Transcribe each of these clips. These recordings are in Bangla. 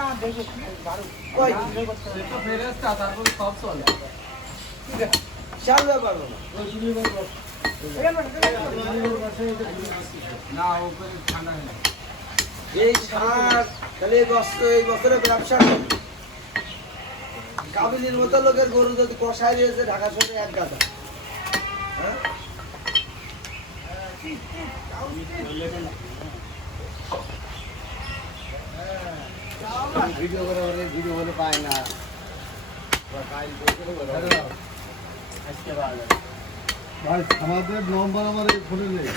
না দেখো কই তো ফেরেস্তা তারপর সব চলে ঠিক আছে চাল ব্যাপার না না উপরে ঠান্ডা নেই এই সার তাহলে এই বছরে ব্যবসা কাবিলির মতো লোকের গরু যদি কষায় দিয়েছে ঢাকা শহরে এক গাদা হ্যাঁ ভিডিও করে পায় না ভাই আমাদের নম্বর আমার এই ফোনে নেই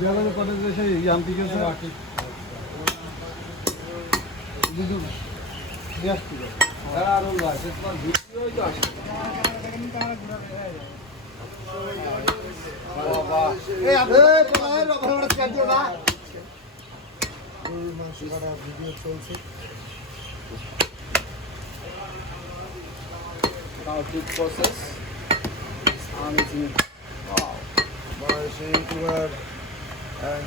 যেভাবে পাঠাতে সেই ইয়ামপিকে ভিডিও চলছে Now to process amazing. Wow. Malaysia YouTuber and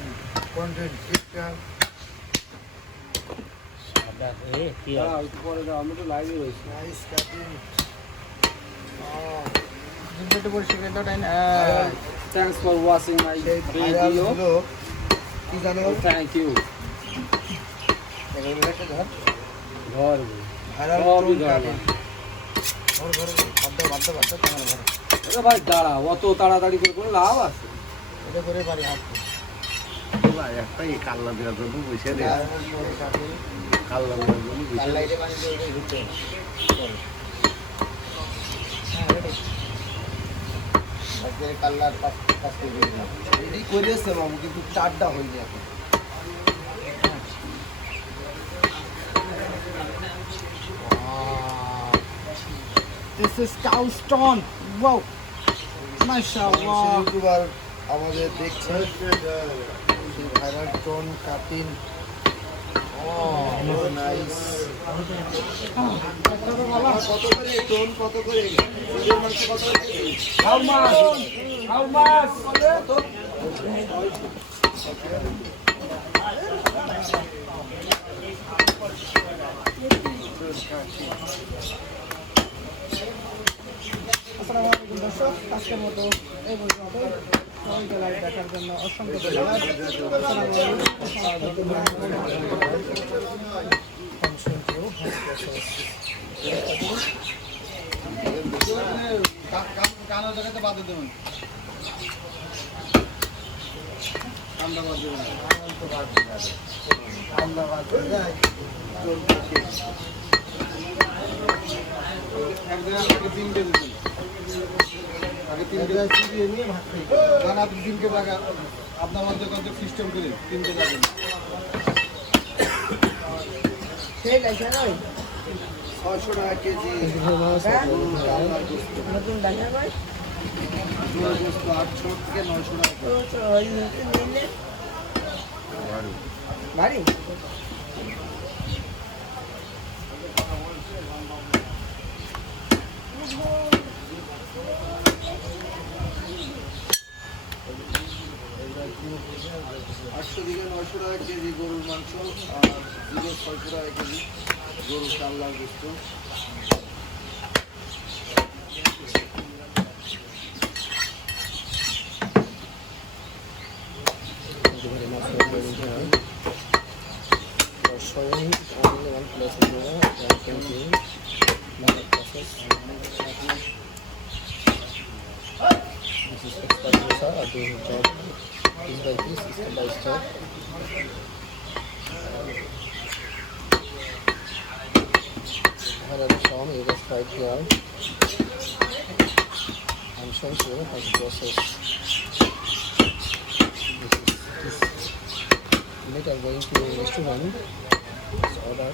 content creator. একটু পরে দাও আমি তো লাইভে রয়েছি Nice cutting. Oh. Thanks for watching my Viral video. hলো কি জানো Thank you. ঘর ভাইরাল সবই ট্রোল ঘর। কাটিং ওর ঘরে বাদ্য তোমার ঘরে আরে ভাই দাঁড়া অত তাড়াতাড়ি করে কোনো লাভ আছে এটা করে বাড়ি হাত ভাই একটাই কাল্লা দেওয়ার জন্য বসে দে কাটিং কাল্লা দেওয়ার জন্য বসে কাল্লা এটা মানে ওই ঘুরতে আজকে কাল্লার পাঁচ কেজি এই করেছে মামু কিন্তু চারটা হয়ে যায় This is cow stone. Wow. MashaAllah. YouTuber আমাদের দেখছে ভাইরাল টোন কাটিং নাইস কত করে টোন কত করে সুদের মাংস কত করে How much? How much? কত আসসালামু আলাইকুম দর্শক আজকের মতো এই পর্যন্ত সবাইকে লাইভ দেখার জন্য অসংখ্য ধন্যবাদ কানা জায়গাতে বাদ দেবেন ঠান্ডা বাদ দেবেন ঠান্ডা বাদ যায় এক জায়গায় আগে 3 কেজি দিন আগে 3 কেজি চিবিয়ে নিয়ে ভাত খাই কারণ আপনি 3 কেজি টাকা আপনার মধ্যে কত সিস্টেম করে 3 কেজি আগে সেই লাইছে নয় 600 টাকা কেজি নতুন ডাক্তার ভাই জোর গোস্ত 800 থেকে 900 টাকা তো নিলে ভারী আটশো থেকে 900 টাকা কেজি গরুর মাংস আর দিকে 600 টাকা কেজি গরুর কাল্লার গোস্ত showing only one place in the world that can be another process. This is expert user are doing the job piece by piece, step by step. Here I am shown it is right here. I am showing you how to process. This later going to restaurant. Order.